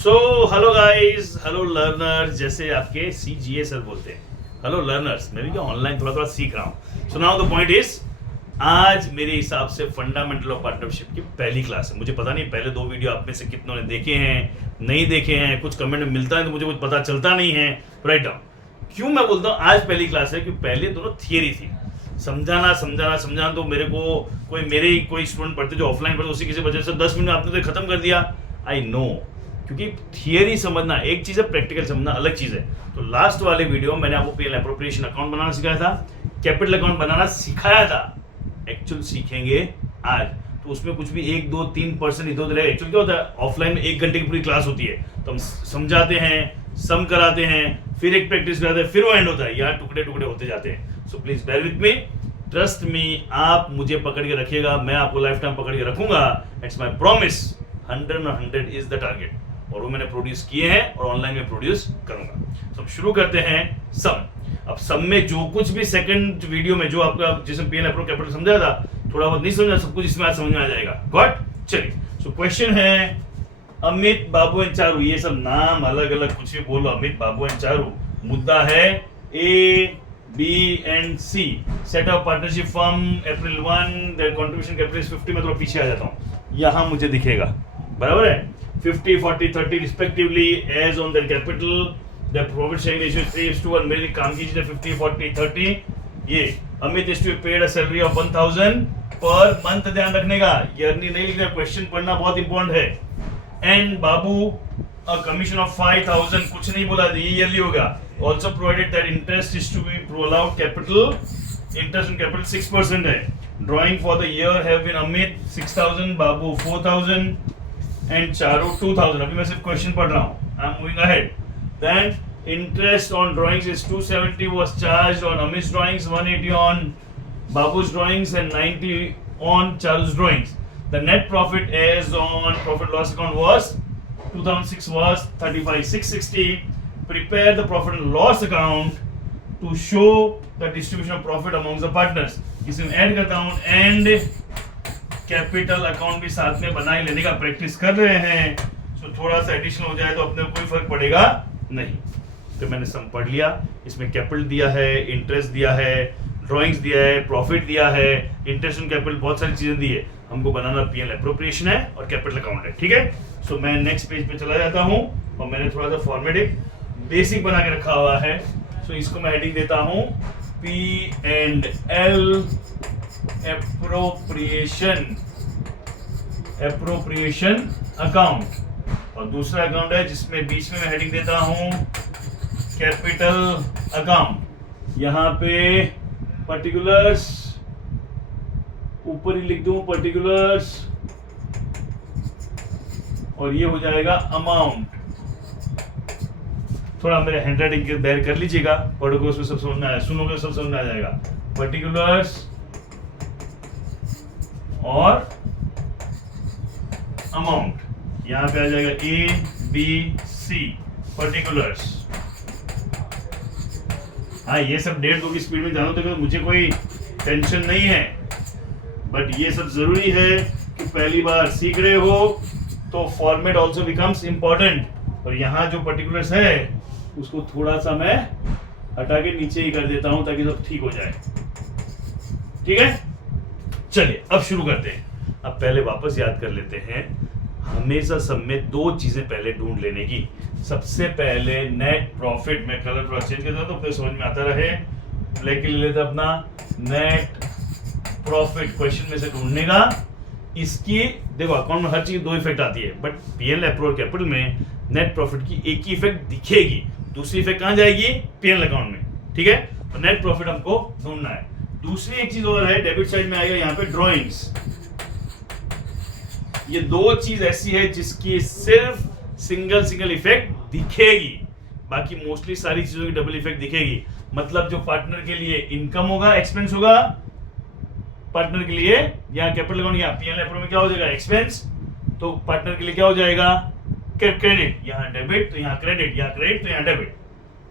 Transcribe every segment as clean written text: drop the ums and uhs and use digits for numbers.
So hello guys, hello learners, जैसे आपके CGA sir बोलते हैं। हेलो लर्नर्स, मैं भी क्या ऑनलाइन थोड़ा थोड़ा सीख रहा हूँ। So now the point is, आज मेरे हिसाब से फंडामेंटल ऑफ पार्टनरशिप की पहली क्लास है। मुझे पता नहीं पहले दो वीडियो आप में से कितनों ने देखे हैं, नहीं देखे हैं। कुछ कमेंट में मिलता है तो मुझे कुछ पता चलता नहीं है। Write down. क्यों मैं बोलता हूँ आज पहली क्लास है, क्योंकि पहले दोनों थियरी थी। समझाना तो मेरे को कोई स्टूडेंट पढ़ते जो ऑफलाइन पढ़ते, उसी किसी वजह से 10 मिनट में आपने तो खत्म कर दिया। आई नो, क्योंकि थियरी समझना एक चीज है, प्रैक्टिकल समझना अलग चीज है। तो लास्ट वाले वीडियो में मैंने आपको पीएल एप्रोप्रिएशन अकाउंट बनाना सिखाया था, कैपिटल अकाउंट बनाना सिखाया था। एक्चुअल सीखेंगे आज, तो उसमें कुछ भी 1-2-3% इधर उधर है। एक्चुअल क्या होता है, ऑफलाइन में 1 घंटे की पूरी क्लास होती है, तो हम समझाते हैं, सम कराते हैं, फिर एक प्रैक्टिस कराते हैं, फिर वो एंड होता है। यार टुकड़े टुकड़े होते जाते हैं। So please bear with me, trust me. आप मुझे पकड़ के रखिएगा, मैं आपको लाइफ टाइम पकड़ के रखूंगा। It's my promise. 100 is the target, और वो मैंने प्रोड्यूस किए हैं और ऑनलाइन में प्रोड्यूस करूंगा। तो शुरू करते हैं सम। अब सम में जो कुछ भी सेकंड वीडियो में जो आपका जिसमें पीएल एप्रो कैपिटल समझाया था, थोड़ा बहुत नहीं समझा, सब कुछ इसमें आज समझ में आ जाएगा। गॉट? चलिए, सो क्वेश्चन है अमित, बाबू एंड चारू। ये सब नाम अलग अलग कुछ भी बोलो, अमित, बाबू एंड चारू। मुद्दा है A, B and C। Set of partnership firm April 1, there contribution capital 50। मैं थोड़ा पीछे आ जाता हूँ, यहाँ मुझे दिखेगा, बराबर है। 50, 40, 30 respectively as on their capital. The profit sharing ratio 3:1। मेरे लिए काम कीजिए 50, 40, 30। ये Amit is to paid a salary of 1000 per month. ध्यान रखने का, ईयरली नहीं लिखना, क्वेश्चन पढ़ना बहुत इंपॉर्टेंट है। And Babu a commission of 5000, कुछ नहीं बोला, ये ईयरली होगा। Also provided that interest is to be allowed capital, interest on capital 6% है। Drawing for the year have been Amit 6000, Babu 4000 and Charu 2000। अभी मैं सिर्फ क्वेश्चन पढ़ रहा हूँ, I am moving ahead. Then interest on drawings is 270 was charged on Amit's drawings, 180 on Babu's drawings and 90 on Charu's drawings. The net profit as on profit loss account was 2006 was 35,660. Prepare the profit and loss account to show the distribution of profit amongst the partners. इसमें add करता हूँ and capital account भी साथ में बना ही लेने का practice कर रहे हैं। तो थोड़ा सा एडिशन हो जाए तो अपने को कोई फर्क पड़ेगा नहीं। तो मैंने सम पढ़ लिया, इसमें कैपिटल दिया है, इंटरेस्ट दिया है, ड्राइंग्स दिया है, प्रॉफिट दिया है, इंटरेस्ट ऑन कैपिटल, बहुत सारी चीजें दी है। हमको बनाना पीएल एप्रोप्रिएशन है और कैपिटल अकाउंट है, ठीक है। सो मैं नेक्स्ट पेज पे चला जाता हूँ और मैंने थोड़ा सा फॉर्मेटिक बेसिक बना के रखा हुआ है। सो इसको मैं हेडिंग देता हूँ P&L एप्रोप्रिएशन अकाउंट, और दूसरा अकाउंट है जिसमें बीच में मैं हेडिंग देता हूँ कैपिटल अकाउंट। यहाँ पे पर्टिकुलर्स ऊपर ही लिख दूं, पर्टिकुलर्स, और ये हो जाएगा अमाउंट। थोड़ा मेरे हैंडराइटिंग के बेयर कर लीजिएगा, पढ़ोगे उसमें सब समझ में आया, सुनोगे सब समझ में आ जाएगा। पर्टिकुलर्स और अमाउंट, यहाँ पे आ जाएगा ABC पर्टिकुलर्स। हाँ, ये सब 1.5-2 की स्पीड में जानो तो मुझे कोई टेंशन नहीं है, बट ये सब जरूरी है कि पहली बार सीख रहे हो तो फॉर्मेट ऑल्सो बिकम्स इंपॉर्टेंट। और यहाँ जो पर्टिकुलर्स है उसको थोड़ा सा मैं हटा के नीचे ही कर देता हूँ ताकि सब ठीक हो जाए, ठीक है। चलिए अब शुरू करते हैं। अब पहले वापस याद कर लेते हैं, हमेशा सब में 2 चीजें पहले ढूंढ लेने की। सबसे पहले नेट प्रॉफिट, में कलर थोड़ा चेंज करता तो फिर समझ में आता रहे। ब्लैक ले लेते अपना नेट प्रॉफिट, क्वेश्चन में से ढूंढने का। इसकी देखो अकाउंट में हर चीज 2 इफेक्ट आती है, बट पीएल एप्रो कैपिटल में नेट प्रॉफिट की एक ही इफेक्ट दिखेगी, दूसरी इफेक्ट कहां जाएगी? पीएल अकाउंट में, ठीक है। तो नेट प्रॉफिट हमको ढूंढना है। दूसरी एक चीज और है, डेबिट साइड में आएगा यहाँ पे ड्रॉइंग्स। ये 2 चीज ऐसी है जिसकी सिर्फ सिंगल इफेक्ट दिखेगी, बाकी मोस्टली सारी चीजों की डबल इफेक्ट दिखेगी। मतलब जो पार्टनर के लिए इनकम होगा, एक्सपेंस होगा, पार्टनर के लिए यहाँ कैपिटल अकाउंट, यहाँ पीएल एप्रो में क्या हो जाएगा? एक्सपेंस। तो पार्टनर के लिए क्या हो जाएगा? क्रेडिट। यहाँ डेबिट तो यहाँ क्रेडिट, यहाँ क्रेडिट तो यहाँ डेबिट।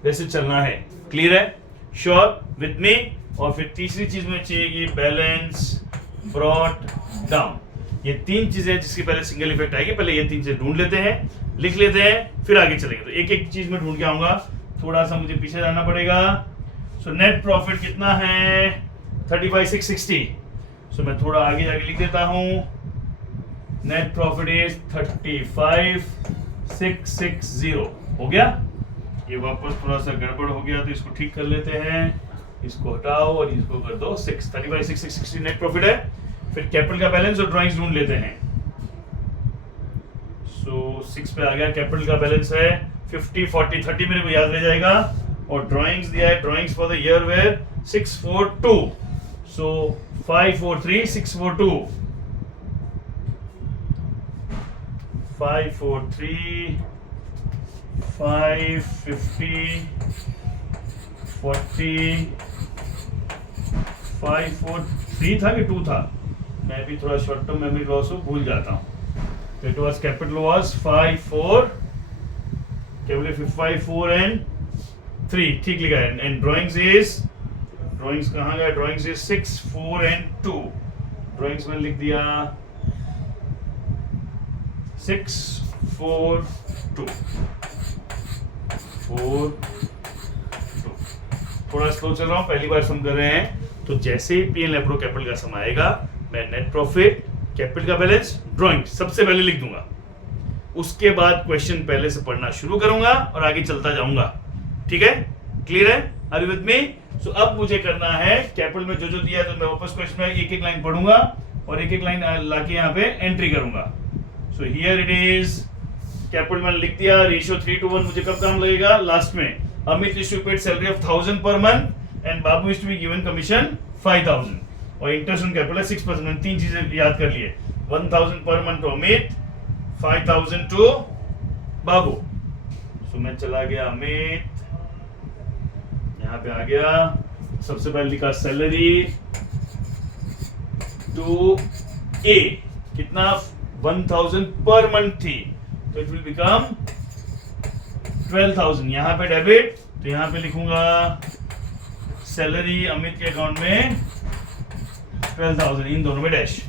वैसे चलना है, क्लियर है? Sure with me. और फिर तीसरी चीज में चाहिए बैलेंस ब्रॉट डाउन। ये तीन चीजें जिसकी पहले सिंगल इफेक्ट आएगी, पहले ये तीन चीजें ढूंढ लेते हैं, लिख लेते हैं, फिर आगे चलेंगे। तो एक एक चीज में ढूंढ के आऊंगा, थोड़ा सा मुझे पीछे जाना पड़ेगा। सो नेट प्रॉफिट कितना है 35,660। सो मैं थोड़ा आगे जाके लिख देता हूं, नेट प्रॉफिट इज 35,660। हो गया। ये वापस थोड़ा सा गड़बड़ हो गया तो इसको ठीक कर लेते हैं, इसको हटाओ और इसको कर दो 35,660 नेट प्रॉफिट है। फिर कैपिटल का बैलेंस और ड्राइंग्स ढूंढ लेते हैं। सो 6 पे आ गया, कैपिटल का बैलेंस है 50, 40, 30 मेरे को याद रह जाएगा, और ड्राइंग्स दिया है, drawings for the year were 642। So 543,642, 543, 550, 40, 543 था कि 2 था, मैं भी थोड़ा शॉर्ट टर्म मेमोरी लॉस हो, भूल जाता हूँ। तो it was capital was 54, capital 54 and 3, ठीक लिखा है। एंड ड्राइंग्स कहाँ गया, ड्राइंग्स इज 6, 4 एंड 2। ड्राइंग्स में लिख दिया 6, 4, 2, 4, 2। थोड़ा स्लो चल रहा हूँ, पहली बार सम कर रहे हैं। तो जैसे ही पी एन एल कैपिटल का सम आएगा, मैं नेट प्रॉफिट, कैपिटल का बैलेंस, ड्राइंग सबसे पहले लिख दूंगा। उसके बाद क्वेश्चन पहले से पढ़ना शुरू करूंगा और आगे चलता जाऊंगा। ठीक है, क्लियर है, आर यू विद मी? सो अब मुझे करना है कैपिटल में जो जो दिया है, तो मैं वापस क्वेश्चन में एक एक लाइन पढ़ूंगा और एक एक लाइन लाके यहाँ पे एंट्री करूंगा। So here it is, capital में लिख दिया, रेशियो 3:1। मुझे कब काम लगेगा, लास्ट में। Amit is to paid salary of 1000 per month and Babu is to be given commission 5000, और इंटरेस्ट ऑन कैपिटल 6%। मैंने तीन चीजें याद कर लिए, 1000 per month to Amit, 5000 to Babu. So मैं चला गया अमित, यहाँ पे आ गया, सबसे पहले लिखा सैलरी टू ए, कितना 1000 पर मंथ थी, तो इट विल बिकम 12,000। यहाँ पे डेबिट, तो यहाँ पे लिखूंगा सैलरी अमित के अकाउंट में 12,000, इन दोनों में डैश।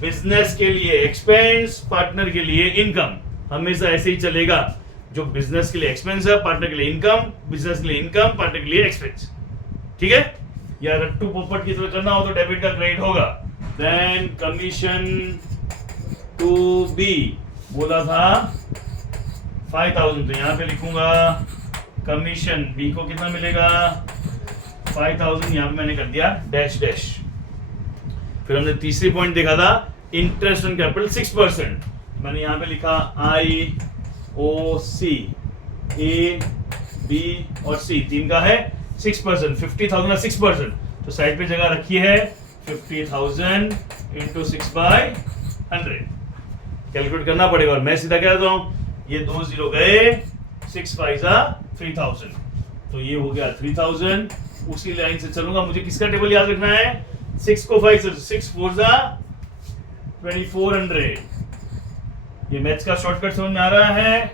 बिजनेस के लिए एक्सपेंस, पार्टनर के लिए इनकम, हमेशा ऐसे ही चलेगा। जो बिजनेस के लिए एक्सपेंस है, पार्टनर के लिए इनकम, बिजनेस के लिए इनकम, पार्टनर के लिए एक्सपेंस। ठीक है, या रट्टू पोपट की तरह करना हो तो डेबिट का क्रेडिट होगा। देन कमीशन टू बी बोला था 5000, तो यहाँ पे लिखूंगा कमीशन बी को कितना मिलेगा 5000, यहाँ पे मैंने कर दिया डैश डैश। फिर हमने तीसरी पॉइंट देखा था, इंटरेस्ट ऑन कैपिटल 6%, मैंने यहाँ पे लिखा आई ओ सी, ए बी और सी तीन का है 6%, 50,000 का 6%, तो साइड पे जगह रखी है 50,000 इंटू 6/100। कैलकुलेट करना पड़ेगा, और मैं सीधा कह देता हूं, ये 2 0 गए, 6 5 3000, तो ये हो गया 3000। उसी लाइन से चलूंगा, मुझे किसका टेबल याद रखना है, 6 को 5 से, 6 4 2400। ये मैथ्स का शॉर्टकट समझ में आ रहा है,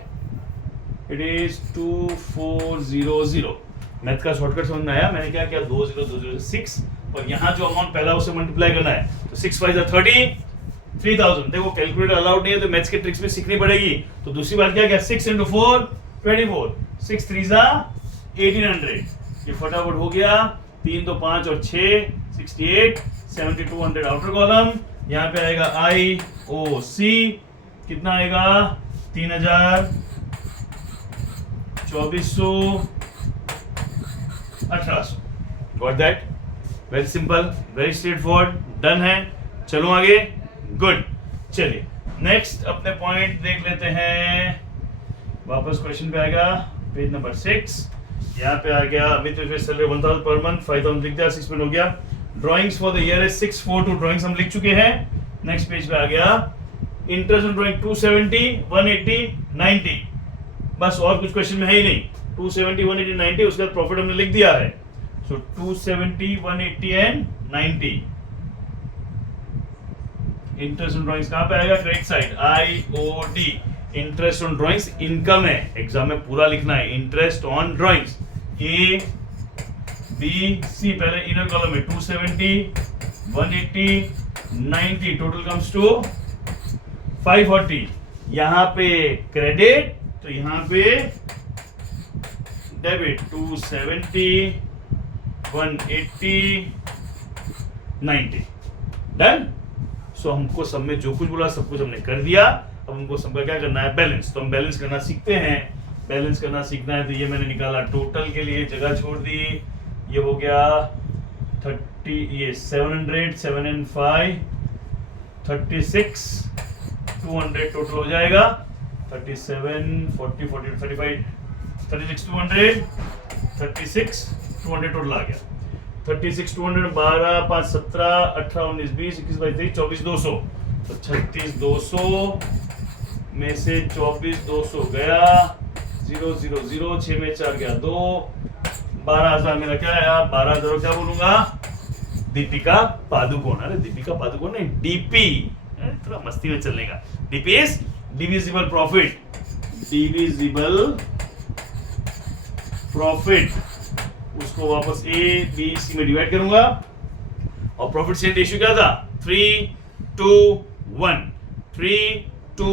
इट इज 2400। मैथ का शॉर्टकट समझ में आया, मैंने क्या किया 2 0 2 0 6, और यहाँ जो अमाउंट पहला उसे मल्टीप्लाई करना है, तो 6 5 30, 3000। देखो कैलकुलेटर अलाउड नहीं है, तो मैथ्स के ट्रिक्स भी सीखनी पड़ेगी। तो दूसरी बात क्या, 6 into 4 24, 6 3 1800। ये फटाफट हो गया, 3 2 5 और 6 68, 7200 आउटर कॉलम। यहाँ पे आएगा आई ओ सी, कितना आएगा 3000, 2400, 1800। Got that? Very simple, very straight forward, done है। चलो आगे, गुड। चलिए नेक्स्ट अपने पॉइंट देख लेते हैं, वापस क्वेश्चन पे आएगा, पेज नंबर 6। यहाँ पे आ गया, अभी तो सैलरी 1000 पर मंथ, 5000 लिख दिया, 6 हो गया। ड्राइंग्स फॉर द ईयर है 642, ड्राइंग्स हम लिख चुके हैं। नेक्स्ट पेज पे आ गया, इंटरेस्ट ऑन ड्राइंग 270, 180, 90, बस और कुछ क्वेश्चन में है ही नहीं। 270, 180, 90, उसके बाद प्रॉफिट हमने लिख दिया है। सो 270, 180 एंड 90। इंटरेस्ट ऑन ड्राइंग्स कहां पे आएगा, credit side, IOD। Interest on drawings income है, एग्जाम में पूरा लिखना है, interest on drawings A B C, पहले इनर कॉलम में 270, 180, 90, टोटल कम्स टू 540। यहां पे क्रेडिट तो यहां पे डेबिट 270, 180, 90। डन। सो हमको सब में जो कुछ बोला सब कुछ हमने कर दिया। अब हमको सबका क्या करना है, बैलेंस। तो हम बैलेंस करना सीखते हैं। बैलेंस करना सीखना है तो ये मैंने निकाला, टोटल के लिए जगह छोड़ दी। ये हो गया 30, ये 700, 7 and 5 36, 200 टोटल हो जाएगा। 37, 40, 40, 35, 36, 200, 36, 200 टोटल आ गया। 36, 200, 12, 5, 17, 18, 19, 20, 21, 22, 23, 24, 200। तो 36, 200 में से 24, 200 गया। 0, 0, 0, 6 में 4 गया 2। 12,000 मेरा क्या आया, 12,000 क्या बोलूंगा, दीपिका पादुकोण। अरे दीपिका पादुकोण नहीं, डीपी। थोड़ा मस्ती में चलने का। DP is divisible profit. Divisible profit, उसको वापस ए बी सी में डिवाइड करूंगा। और प्रॉफिट शेयर रेशियो क्या था, 3 to 1। 3 to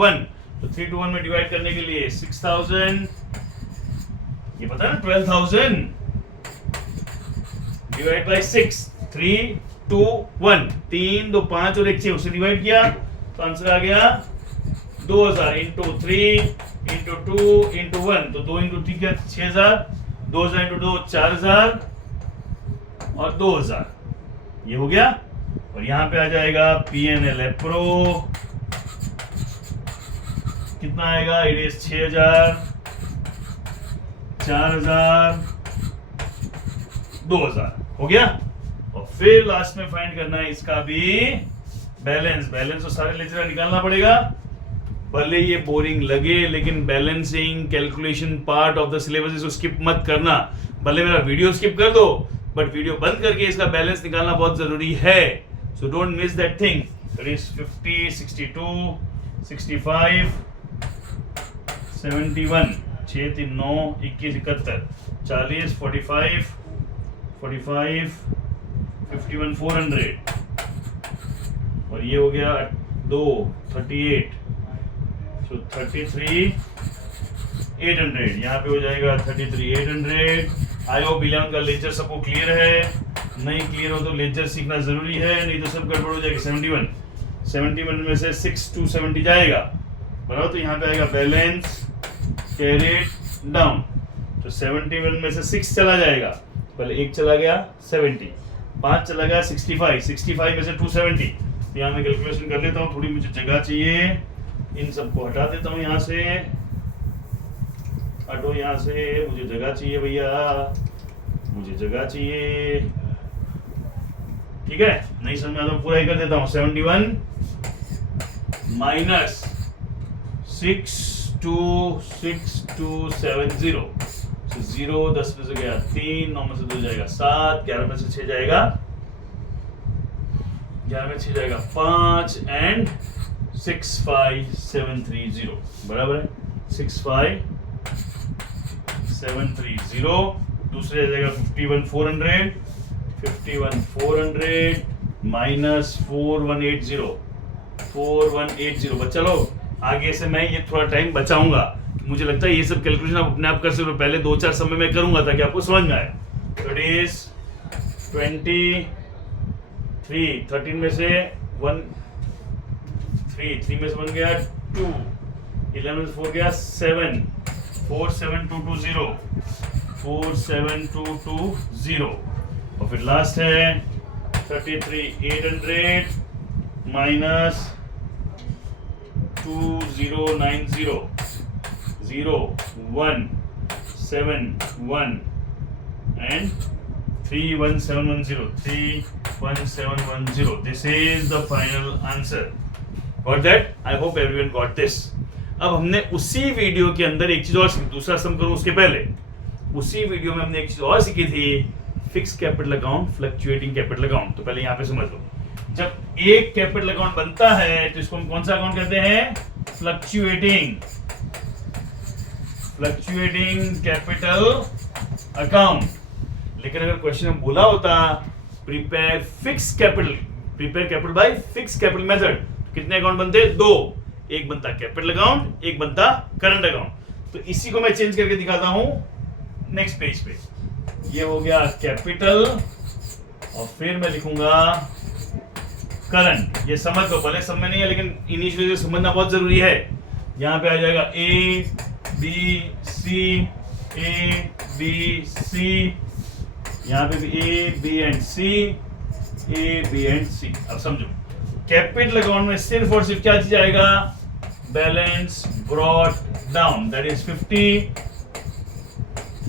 1। तो 3 to 1 में डिवाइड करने के लिए 6,000, ये पता है ना 12,000 डिवाइड बाय 6। 3 to 1, 3 2 5 और 1 6, उसे डिवाइड किया तो आंसर आ गया 2,000 इंटू 3 इंटू 2 इंटू 1। तो 2 इंटू 3 क्या, 6,000। 2,000 इंटू 2 4,000 और 2,000, ये हो गया। और यहां पे आ जाएगा PNL एप्रो, कितना आएगा, इट इज 6,000, 4,000, 2,000 हो गया। और फिर लास्ट में फाइंड करना है इसका भी बैलेंस। बैलेंस तो सारे लेक्चर निकालना पड़ेगा, भले ये बोरिंग लगे, लेकिन balancing calculation part of the syllabus, इसको स्किप मत करना। भले मेरा वीडियो स्किप कर दो, बट वीडियो बंद करके इसका बैलेंस निकालना बहुत जरूरी है। So don't miss that thing. It is 50, 62, 65, 71, 6 3 9 21 71, 40, 45, 45, 51, 400। और ये हो गया 2 38, so 33, 800। यहाँ पे हो जाएगा 33, 800। आई होप 11 का लेक्चर सबको क्लियर है। नहीं क्लियर हो तो लेक्चर सीखना जरूरी है, नहीं तो सब गड़बड़ हो जाएगा। 71 में से 6 to 70 जाएगा, बराबर। तो यहाँ पे आएगा बैलेंस कैरिड डाउन। तो 71 में से 6 चला जाएगा, पहले 1 चला गया 70, 5 चला गया 65, 65 में से 270। तो यहाँ मैं कैलकुलेशन कर लेता हूँ, थोड़ी मुझे जगह चाहिए, इन सबको हटा देता हूँ यहाँ से। हटो यहाँ से, मुझे जगह चाहिए भैया, मुझे जगह चाहिए। ठीक है, नहीं समझ में आता पूरा ही कर देता हूँ। 71 माइनस 626270, 0 10 में से गया 3, 9 में से 2 जाएगा 7, 11 में से 6 जाएगा, 11 में 6 जाएगा 5 एंड 65730, बराबर है 65730। दूसरे आ जाएगा 51,400, 51,400 माइनस 4180, 4180। बच्चा लोग आगे से मैं ये थोड़ा टाइम बचाऊंगा, मुझे लगता है ये सब कैलकुलेशन आप अपने आप कर सकते हो। पहले 2-4 समय में करूंगा ताकि आपको समझ में आए। तो इट इज 23, 13 में से 1 3 में से 1 गया 2, 11 में से 4 गया 7, 47220, 47220। और फिर लास्ट है 33,800 minus 2090, 0171 and 31710, 31710. This is the final answer. Got that? I hope everyone got this. अब हमने उसी वीडियो के अंदर एक चीज और सीखी, दूसरा सम करूं उसके पहले। उसी वीडियो में हमने एक चीज और सीखी थी, fix capital account, fluctuating capital account. तो पहले यहाँ पे समझ लो, जब एक कैपिटल अकाउंट बनता है तो इसको हम कौन सा अकाउंट कहते हैं, फ्लक्चुएटिंग कैपिटल अकाउंट। लेकिन अगर क्वेश्चन में बोला होता prepare fix capital prepare capital by fix capital method. कितने अकाउंट बनते हैं? 2। एक बनता कैपिटल अकाउंट, एक बनता करंट अकाउंट। तो इसी को मैं चेंज करके दिखाता हूं नेक्स्ट पेज पे। ये हो गया कैपिटल और फिर मैं लिखूंगा करंट। ये समझ लो, भले सब में नहीं है लेकिन इनिशियली समझना बहुत जरूरी है। यहां पे आ जाएगा A B C, A B C, यहां पे भी A B and C, A B and C. अब समझो, कैपिटल अकाउंट में सिर्फ और सिर्फ क्या चीज आएगा? Balance brought down, that is 50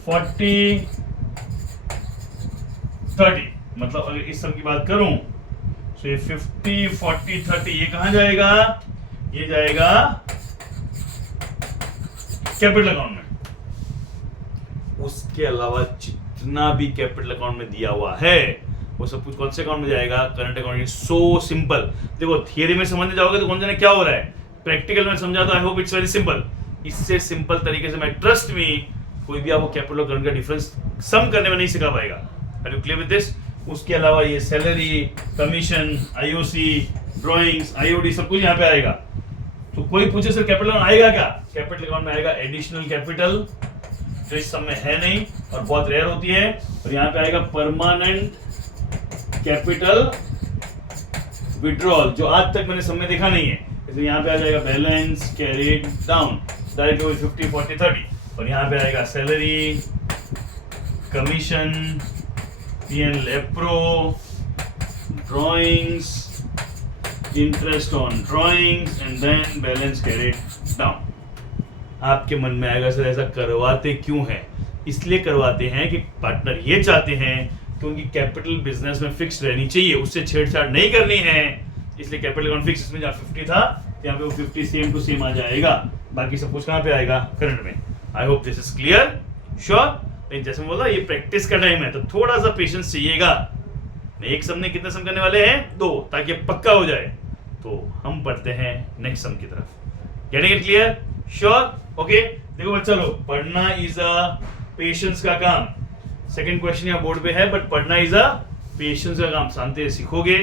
40 30। मतलब अगर इस सम की बात करूं तो ये 50 40 30 ये कहां जाएगा? ये जाएगा कैपिटल अकाउंट में। उसके अलावा जितना भी कैपिटल अकाउंट में दिया हुआ है वो सब कुछ कौन से अकाउंट में जाएगा? Current account. So simple. देखो थियरी में समझने जाओगे तो कौन जाने क्या हो रहा है, प्रैक्टिकल में समझाता। I hope it's very simple. इससे सिंपल तरीके से मैं ट्रस्ट मी कोई भी आपको कैपिटल और करंट का डिफरेंस सम करने में नहीं सिखा पाएगा। Are you clear with this? उसके अलावा ये salary, commission, IOC, drawings, IOD सब कुछ यहाँ पे आएगा। तो कोई पूछे सर कैपिटल अकाउंट आएगा क्या? कैपिटल अकाउंट में आएगा एडिशनल कैपिटल जो इस सब में है नहीं और बहुत रेयर होती है, और यहाँ पे आएगा परमानेंट कैपिटल विड्रॉल जो आज तक मैंने सब में देखा नहीं है। इसलिए यहाँ पे आ जाएगा बैलेंस कैरिड डाउन, डायरेक्ट 50 40 30, और यहाँ पे आएगा सैलरी, कमीशन, पीएनएल एप्रो, drawings, interest on drawings and then balance carried down. आपके मन में आएगा सर ऐसा करवाते क्यों है? इसलिए करवाते हैं कि पार्टनर ये चाहते हैं कि उनकी कैपिटल बिजनेस में फिक्स रहनी चाहिए, उससे छेड़छाड़ नहीं करनी है। इसलिए कैपिटल अकाउंट फिक्स, इसमें जहाँ 50 था यहाँ पे वो 50 सेम टू सेम आ जाएगा। बाकी सब कुछ कहाँ पे आएगा? करंट में। I hope this is clear. Sure? लेकिन जैसे मैं बोला ये प्रैक्टिस का टाइम है तो थोड़ा सा पेशेंस चाहिएगा। एक सम ने कितने सम करने वाले हैं? 2, ताकि पक्का हो जाए। तो हम पढ़ते हैं नेक्स्ट सम की तरफ। Getting it clear? Sure? Okay. देखो बच्चा लोग, पढ़ना इज अ पेशेंस का काम। सेकंड क्वेश्चन यहाँ बोर्ड पे है, बट पढ़ना इज अ पेशेंस का काम। शांति से सीखोगे,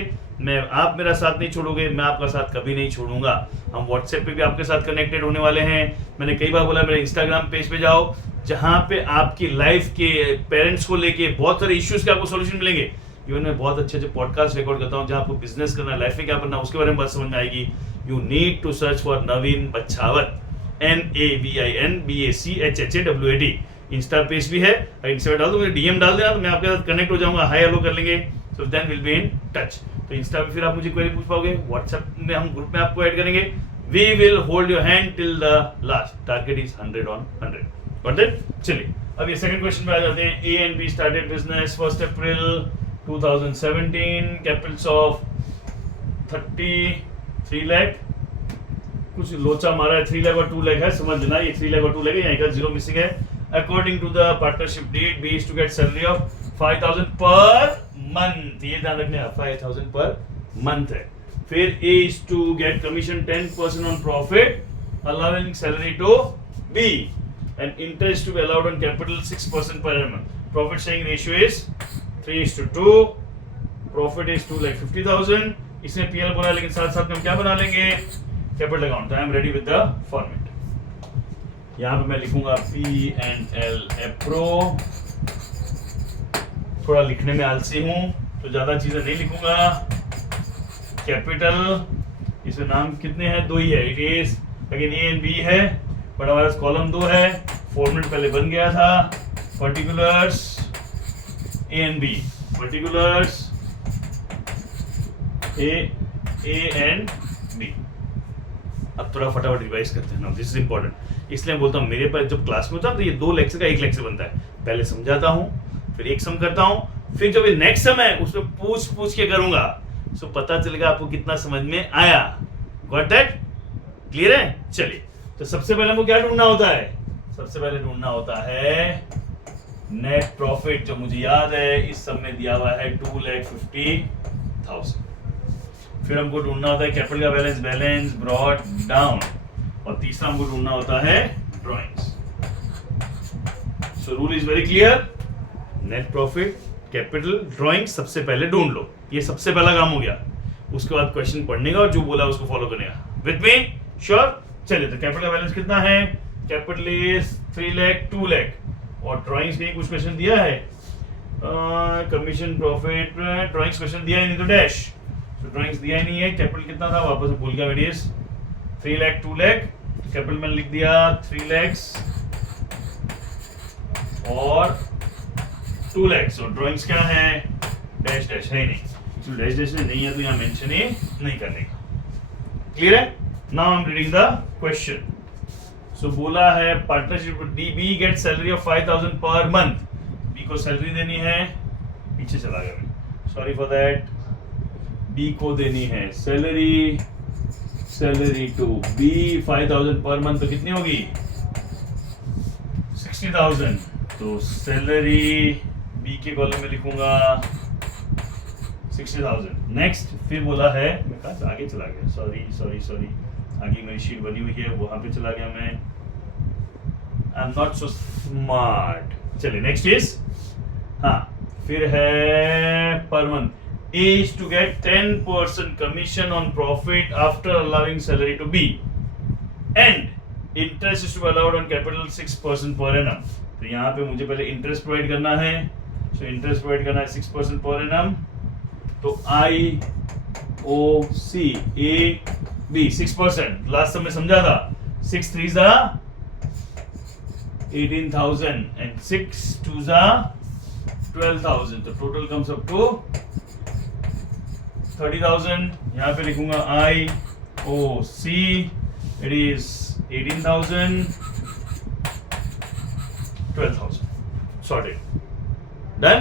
आप मेरा साथ नहीं छोड़ोगे, मैं आपका साथ कभी नहीं छोड़ूंगा। हम व्हाट्सएप पे भी आपके साथ कनेक्टेड होने वाले हैं। मैंने कई बार बोला मेरे इंस्टाग्राम पेज पे जाओ, जहां पे आपकी लाइफ के पेरेंट्स को लेके बहुत सारे इश्यूज के आपको सॉल्यूशन मिलेंगे। इवन मैं बहुत अच्छे अच्छे पॉडकास्ट रिकॉर्ड करता हूँ जहाँ आपको बिजनेस करना है, लाइफ में क्या करना है उसके बारे में बात समझ में आएगी। You need to search for Naveen Bachhawat, NAVINBACHHAWAT। Insta page भी है, इंस्टा पे डाल दो, मुझे डीएम डाल देना तो मैं आपके साथ कनेक्ट हो जाऊंगा, हाय हेलो कर लेंगे। So then will be in touch. तो इंस्टा पे फिर आप मुझे क्वेरी पूछ पाओगे, व्हाट्सएप में हम ग्रुप में आपको ऐड करेंगे। We will hold your hand till the last, target is 100 on 100। Got it? चलिए अब ये सेकंड क्वेश्चन पे आ जाते हैं। A and B started business 1 April 2017, capitals of 33 lakh. कुछ लोचा मारा है, 3 लाख और 2 लाख है, समझ लेना ये 3 लाख और 2 लाख है, यहाँ का जीरो मिसिंग है। According to the partnership deed, B is to get salary of 5000 per month. ये ध्यान रखना, 5000 पर मंथ है। फिर A is to get commission 10% on profit, allowing salary to B, and interest to be allowed on capital 6% per annum. Profit sharing ratio is 3:2, profit is 2,50,000। इसने PL बोला, लेकिन साथ साथ में हम क्या बना लेंगे? Capital account. I am ready with the format. यहां पे मैं लिखूंगा P&L एप्रो। थोड़ा लिखने में आलसी हूं तो ज्यादा चीजें नहीं लिखूंगा। कैपिटल, इसमें नाम कितने हैं? 2 ही है। It is again A and B है, बट हमारे पास कॉलम 2 है। फॉर्मेट पहले बन गया था, particulars A and B, particulars A and B. अब थोड़ा फटाफट रिवाइज करते हैं ना, दिस इज इंपॉर्टेंट। इसलिए मैं बोलता हूँ मेरे पास जब क्लास में होता है तो ये 2 लेक्चर का 1 लेक्चर बनता है। पहले समझाता हूँ, फिर एक सम करता हूँ, फिर जब ये नेक्स्ट सम है उसमें पूछ के करूंगा, सो पता चलेगा आपको कितना समझ में आया। Got that? क्लियर है? चलिए, तो सबसे पहले हमको क्या ढूंढना होता है? सबसे पहले ढूंढना होता है नेट प्रॉफिट, जो मुझे याद है इस सब में दिया हुआ है 2,50,000। फिर हमको ढूंढना होता है कैपिटल का बैलेंस, बैलेंस ब्रॉट डाउन, और तीसरा हमको ढूंढना होता है drawings. So rule is very clear, net profit, capital, drawing सबसे पहले ढूंढ लो। ये सबसे पहला काम हो गया। उसके बाद क्वेश्चन पढ़ने का और जो बोला उसको फॉलो करने का। With me? श्योर? चलिए, तो कैपिटल का बैलेंस कितना है? Capital is 3 lakh 2 lakh. और ड्राइंग्स में कुछ क्वेश्चन दिया है, कमीशन प्रॉफिट ड्राइंग्स क्वेश्चन दिया है नहीं तो डैश, तो ड्राइंग्स दिया ही नहीं है। कैपिटल कितना था वापस से भूल गया वेरियस, 3 लाख 2 लाख। कैपिटल मैंने लिख दिया 3 lakhs और 2 lakhs। और ड्राइंग्स क्या है? डैश डैश है ही नहीं, तो डैश डैश नहीं है तो यहाँ मेंशन ही नहीं करने का। क्लियर है? Now I am reading the question. So बोला है partnership D B get salary of 5000 per month. B को सैलरी देनी है, पीछे चला गया मैं, सॉरी फॉर दैट। बी को देनी है salary, salary to B 5000 per month, तो कितनी होगी? 60,000। तो सैलरी बी के कॉलम में लिखूंगा 60,000। नेक्स्ट फिर बोला है, मैं कहा आगे चला गया, सॉरी सॉरी सॉरी, आगे मेरी शीट बनी हुई है वहां पे चला गया मैं, I am not so smart. चलिए नेक्स्ट इज, हाँ फिर है per month. A is to get 10% commission on profit after allowing salary to B, and interest is to be allowed on capital 6% per annum. तो यहाँ पे मुझे पहले interest provide करना है, so इंटरेस्ट प्रोवाइड करना है 6% per annum। तो I O C A B 6%, last समय समझा था, 6 3s are 18,000 and 6 2s are 12,000, तो टोटल कम्स अप टू 30,000। यहाँ पे लिखूंगा I O C, it is 18,000 12,000, sorted, done.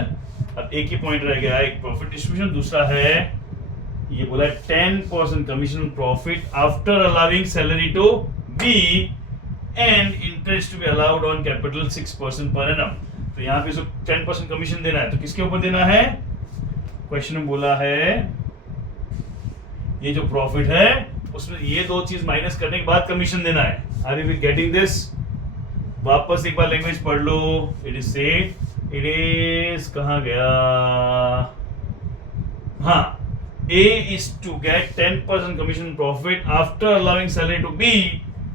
अब एक ही पॉइंट रह गया, एक प्रॉफिट डिस्ट्रीब्यूशन, दूसरा है ये बोला 10% commission profit after allowing salary to B and interest to be allowed on capital 6% per annum. तो यहाँ पे 10% कमीशन देना है, तो किसके ऊपर देना है? क्वेश्चन में बोला है ये जो प्रॉफिट है उसमें ये दो चीज माइनस करने के बाद कमीशन देना है। Are you getting this? वापस एक बार लैंग्वेज पढ़ लो। It is said, it is कहाँ गया, हाँ, A is to get 10% commission profit after allowing salary to B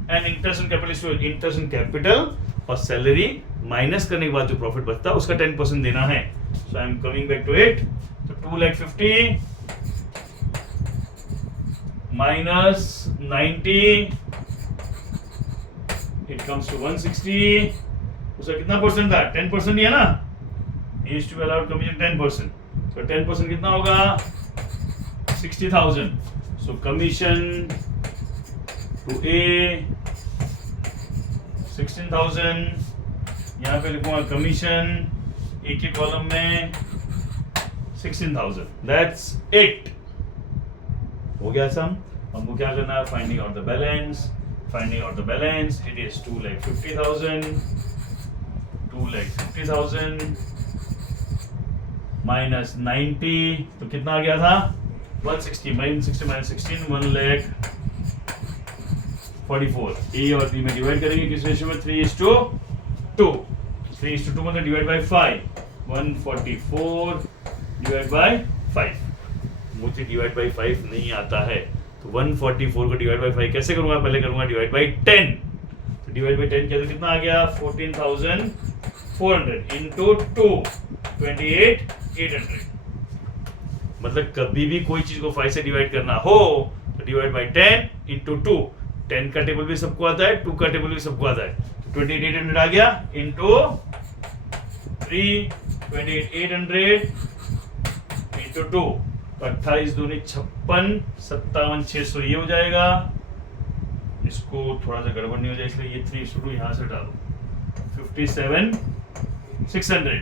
and interest on capital is to interest on capital, और सैलरी माइनस करने के बाद जो प्रॉफिट बचता है उसका 10% देना है। So I am coming back to it. तो 2,50,000 minus 90, it comes to 160। उसका कितना परसेंट था? 10% ही है ना, A is to be allowed commission 10%, तो 10% कितना होगा? 60,000। so commission to A 16,000। यहाँ पे लिखूंगा कमीशन एक ही कॉलम में 16,000। दैट्स इट, हो गया सम। हमको क्या करना है? Finding out the balance. Finding out the balance, it is 2,50,000 2,50,000 minus 90, तो कितना आ गया था? 160 माइनस 16 1,44,000। ए और बी में डिवाइड करेंगे किस रेशियो में? 3:2। 3:2 मतलब डिवाइड बाय 5, 144 डिवाइड बाय 5। मुझे डिवाइड बाय 5 नहीं आता है, तो 144 को डिवाइड बाय 5 कैसे करूंगा? पहले करूंगा डिवाइड बाय 10। तो डिवाइड बाय 10 किया तो कितना आ गया? 14,400 इंटू 2 28,800। मतलब कभी भी कोई चीज को 5 से डिवाइड करना हो तो डिवाइड बाय 10 इंटू 2। 10 का टेबल भी सबको आता है, 2 का टेबल भी सबको आता है, तो 28,800 आ गया इंटू 3 28,800 इंटू 2, 28 दूनी 56 57,600 ये हो जाएगा। इसको थोड़ा सा गड़बड़ नहीं हो जाए इसलिए ये 3:2 यहाँ से डालो, 57,600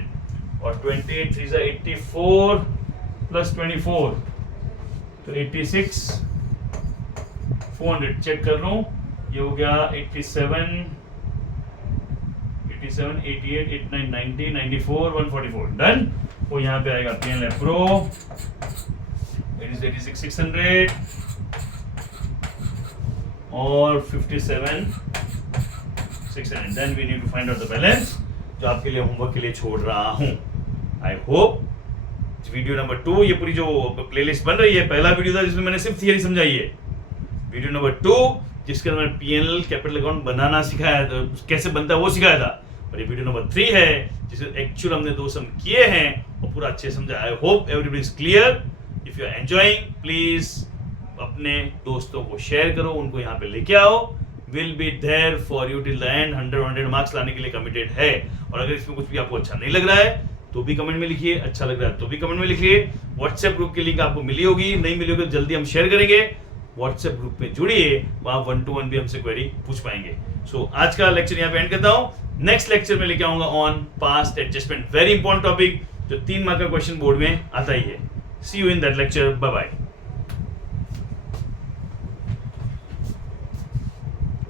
और 28 3 84 प्लस 24 तो 86,400। चेक कर लूं, ये हो गया 87 88 89 90 94 144। डन। वो यहाँ पे आएगा PL Pro, it is 86,600 और 57,600। Then we need to find out the balance, जो आपके लिए होमवर्क के लिए छोड़ रहा हूं। आई होप वीडियो नंबर 2, ये पूरी जो प्लेलिस्ट बन रही है, पहला वीडियो था जिसमें मैंने सिर्फ थियरी समझाई है। वीडियो नंबर 2 जिसके अंदर मैंने पीएनएल कैपिटल अकाउंट बनाना सिखाया था, कैसे बनता है वो सिखाया था। और ये वीडियो नंबर 3 है जिसमें एक्चुअल हमने 2 सम किए हैं और पूरा अच्छे समझा। I hope everybody is clear. If you are enjoying please अपने दोस्तों को शेयर करो, उनको यहाँ पे लेके आओ। Will be there for you till the end. 100 marks लाने के लिए कमिटेड है। और अगर इसमें कुछ भी आपको अच्छा नहीं लग रहा है तो भी कमेंट में लिखिए, अच्छा लग रहा है तो भी कमेंट में लिखिए। व्हाट्सएप ग्रुप की लिंक आपको मिली होगी, नहीं मिली होगी तो जल्दी हम शेयर करेंगे। व्हाट्सएप ग्रुप में जुड़िए, वहां 1-to-1 भी हमसे क्वेरी पूछ पाएंगे। सो आज का लेक्चर यहाँ पे एंड करता हूँ। नेक्स्ट लेक्चर में लेके आऊंगा on past adjustment, very important topic जो 3 मार्क का क्वेश्चन बोर्ड में आता ही है। See you in that lecture, bye bye.